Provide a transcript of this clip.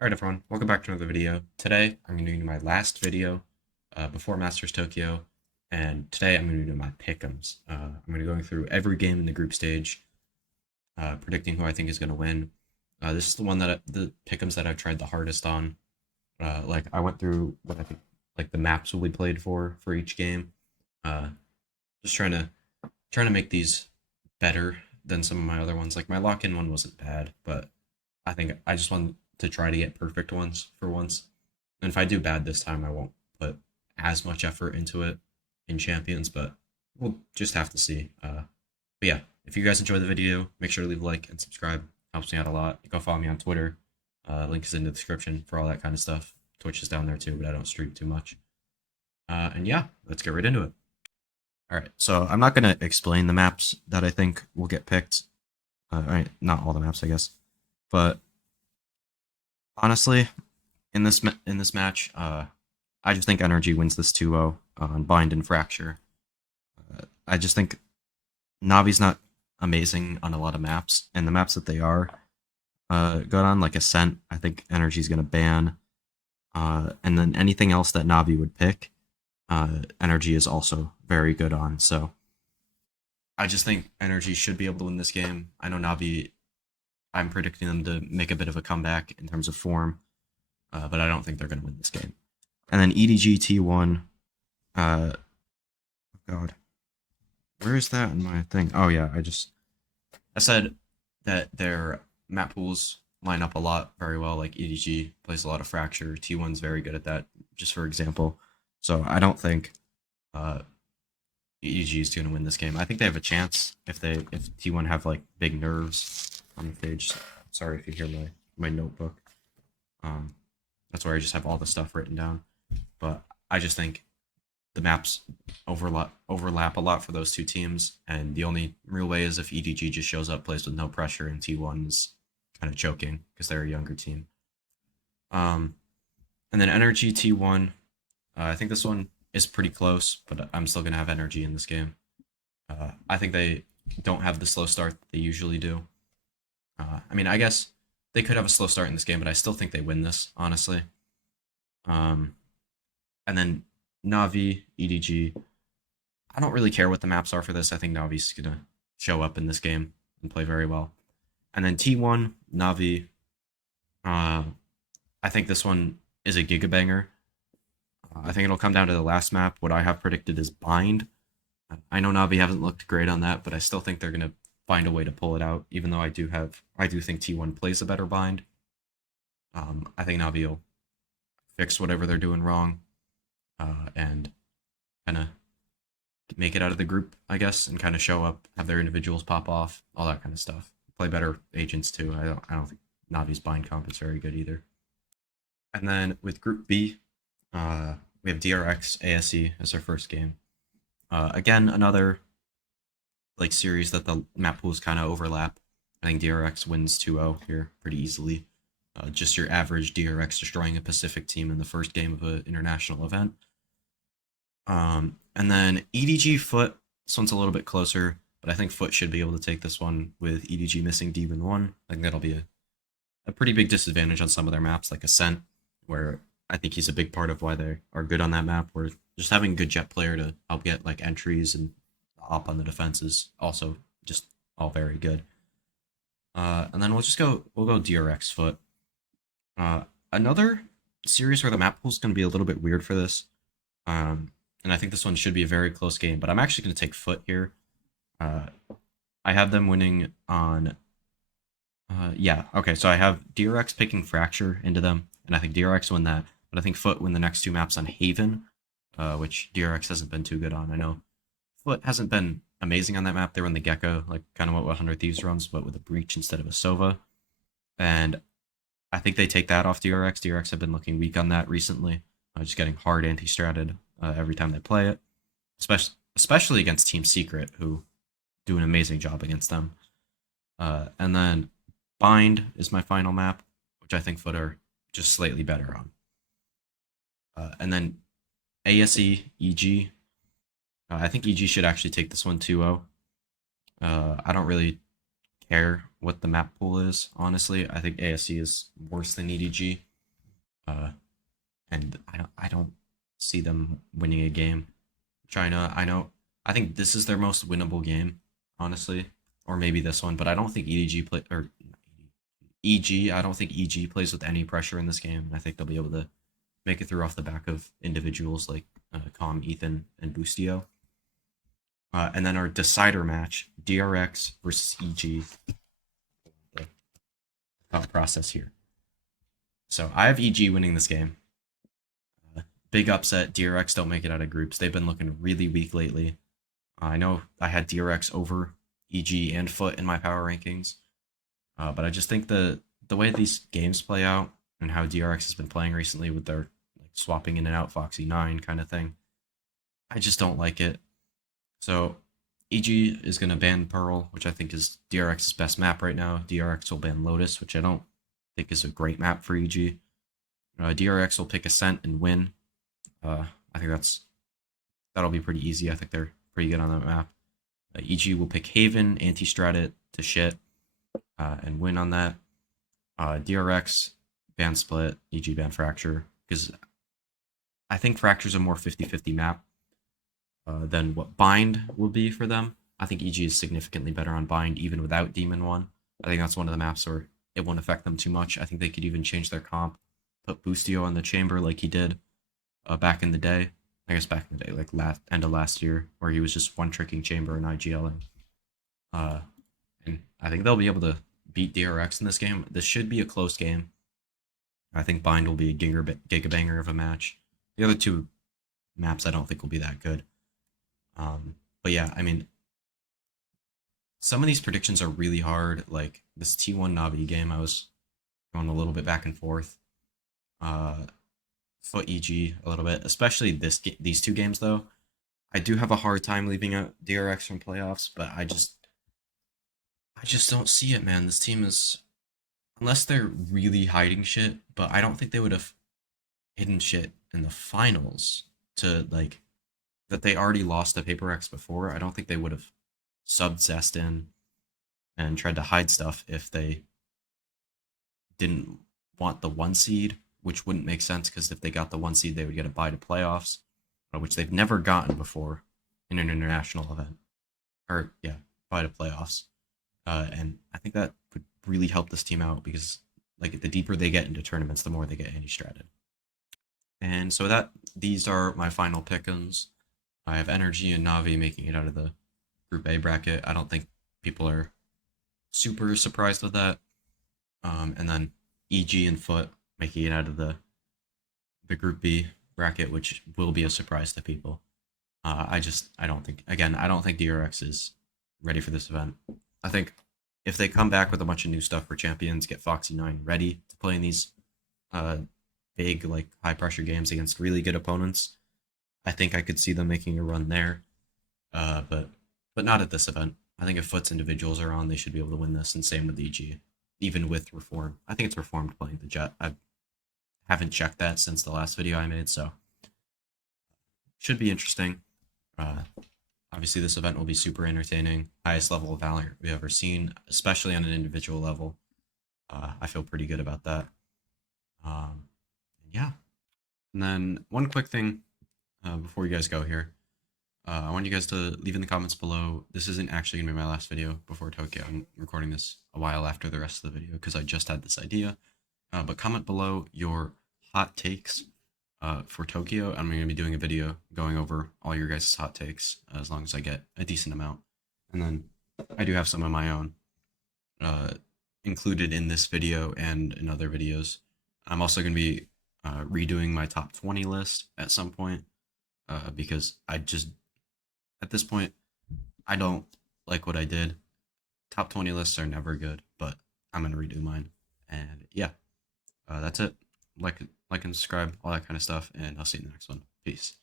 Alright everyone, welcome back to another video. Today, I'm going to do my last video before Masters Tokyo, and today I'm going to do my pick'ems. I'm going to go through every game in the group stage, predicting who I think is going to win. This is the one that the pick'ems that I've tried the hardest on. Like I went through what I think like the maps will be played for each game. Uh, just trying to make these better than some of my other ones. Like my lock-in one wasn't bad, but I think I just wanted to try to get perfect ones for once. And if I do bad this time, I won't put as much effort into it in champions, but we'll just have to see. But yeah, if you guys enjoy the video, make sure to leave a like and subscribe. Helps me out a lot. Go follow me on Twitter. Link is in the description for all that kind of stuff. Twitch is down there too, but I don't stream too much. And yeah, let's get right into it. All right, so I'm not going to explain the maps that I think will get picked. Not all the maps, I guess. But honestly, in this match, I just think Energy wins this 2-0 on Bind and Fracture. I just think Navi's not amazing on a lot of maps, and the maps that they are good on, like Ascent, I think Energy's going to ban. And then anything else that Navi would pick, Energy is also very good on. So I just think Energy should be able to win this game. I know Navi, I'm predicting them to make a bit of a comeback in terms of form, but I don't think they're going to win this game. And then EDG T1, oh god, where is that in my thing? Oh yeah, I said that their map pools line up a lot very well. Like EDG plays a lot of Fracture, T1's very good at that, just for example. So I don't think EDG is going to win this game. I think they have a chance if T1 have like big nerves on the page. Sorry if you hear my notebook. That's where I just have all the stuff written down. But I just think the maps overlap a lot for those two teams, and the only real way is if EDG just shows up, plays with no pressure, and T1 is kind of choking because they're a younger team. And then Energy T1, I think this one is pretty close, but I'm still gonna have Energy in this game. I think they don't have the slow start that they usually do. I mean, I guess they could have a slow start in this game, but I still think they win this, honestly. And then Navi, EDG. I don't really care what the maps are for this. I think Navi's going to show up in this game and play very well. And then T1, Navi. I think this one is a gigabanger. I think it'll come down to the last map. What I have predicted is Bind. I know Navi haven't looked great on that, but I still think they're going to find a way to pull it out, even though I do think T1 plays a better Bind. I think Navi will fix whatever they're doing wrong, and kind of make it out of the group, I guess, and kind of show up, have their individuals pop off, all that kind of stuff. Play better agents too. I don't think Navi's Bind comp is very good either. And then with Group B, we have DRX ASE as our first game. Again, another like series that the map pools kind of overlap. I think DRX wins 2-0 here pretty easily. Just your average DRX destroying a Pacific team in the first game of an international event. And then EDG Foot, this one's a little bit closer, but I think Foot should be able to take this one with EDG missing Demon 1. I think that'll be a pretty big disadvantage on some of their maps, like Ascent, where I think he's a big part of why they are good on that map, where just having a good jet player to help get like entries and up on the defense is also just all very good. And then we'll go DRX Foot. Another series where the map pool is going to be a little bit weird for this. And I think this one should be a very close game, but I'm actually going to take Foot here. I have them winning on... yeah, okay, so I have DRX picking Fracture into them, and I think DRX win that, but I think Foot win the next two maps on Haven, which DRX hasn't been too good on. I know Foot hasn't been amazing on that map. They run the Gecko, like kind of what 100 Thieves runs, but with a Breach instead of a Sova. And I think they take that off DRX. DRX have been looking weak on that recently, just getting hard anti-stratted every time they play it, especially against Team Secret, who do an amazing job against them. And then Bind is my final map, which I think Foot are just slightly better on. And then ASE, EG. I think EG should actually take this one 2-0. I don't really care what the map pool is, honestly. I think ASE is worse than EDG. uh, and I don't see them winning a game. China, I know, I think this is their most winnable game, honestly, or maybe this one, but I don't think EDG play or EG. I don't think EG plays with any pressure in this game. I think they'll be able to make it through off the back of individuals like Com, Ethan, and Boostio. And then our decider match, DRX versus EG. The thought process here. So I have EG winning this game. Big upset. DRX don't make it out of groups. They've been looking really weak lately. I know I had DRX over EG and Foot in my power rankings, but I just think the way these games play out and how DRX has been playing recently with their like swapping in and out Foxy 9 kind of thing, I just don't like it. So EG is going to ban Pearl, which I think is DRX's best map right now. DRX will ban Lotus, which I don't think is a great map for EG. DRX will pick Ascent and win. I think that'll be pretty easy. I think they're pretty good on that map. EG will pick Haven, anti-strat it to shit, and win on that. DRX ban Split, EG ban Fracture, because I think Fracture's a more 50-50 map than what Bind will be for them. I think EG is significantly better on Bind even without Demon 1. I think that's one of the maps where it won't affect them too much. I think they could even change their comp, put Boostio on the chamber like he did back in the day. I guess back in the day, like end of last year, where he was just one-tricking chamber and IGLing. And I think they'll be able to beat DRX in this game. This should be a close game. I think Bind will be a gigabanger of a match. The other two maps I don't think will be that good. But yeah, I mean, some of these predictions are really hard. Like this T1 Navi game, I was going a little bit back and forth. Foot EG a little bit, especially these two games though. I do have a hard time leaving out DRX from playoffs, but I just don't see it, man. This team is, unless they're really hiding shit, but I don't think they would have hidden shit in the finals to like that they already lost to Paper X before. I don't think they would have subbed Zest in and tried to hide stuff if they didn't want the 1 seed, which wouldn't make sense because if they got the 1 seed, they would get a bye to playoffs, which they've never gotten before in an international event. Or, yeah, bye to playoffs. And I think that would really help this team out because, like, the deeper they get into tournaments, the more they get anti-stratted. And so these are my final pick'ems. I have Energy and Navi making it out of the Group A bracket. I don't think people are super surprised with that. And then EG and Foot making it out of the Group B bracket, which will be a surprise to people. I don't think DRX is ready for this event. I think if they come back with a bunch of new stuff for champions, get Foxy 9 ready to play in these big, like, high pressure games against really good opponents, I think I could see them making a run there. But not at this event. I think if Foot's individuals are on, they should be able to win this, and same with EG, even with Reform. I think it's Reformed playing the Jet. I haven't checked that since the last video I made, so should be interesting. Obviously, this event will be super entertaining. Highest level of Valorant we've ever seen, especially on an individual level. I feel pretty good about that. Yeah. And then one quick thing before you guys go here. I want you guys to leave in the comments below. This isn't actually going to be my last video before Tokyo. I'm recording this a while after the rest of the video because I just had this idea. But comment below your hot takes for Tokyo. I'm going to be doing a video going over all your guys' hot takes as long as I get a decent amount. And then I do have some of my own included in this video and in other videos. I'm also going to be redoing my top 20 list at some point because at this point, I don't like what I did. Top 20 lists are never good, but I'm going to redo mine. And yeah, that's it. Like and subscribe, all that kind of stuff, and I'll see you in the next one. Peace.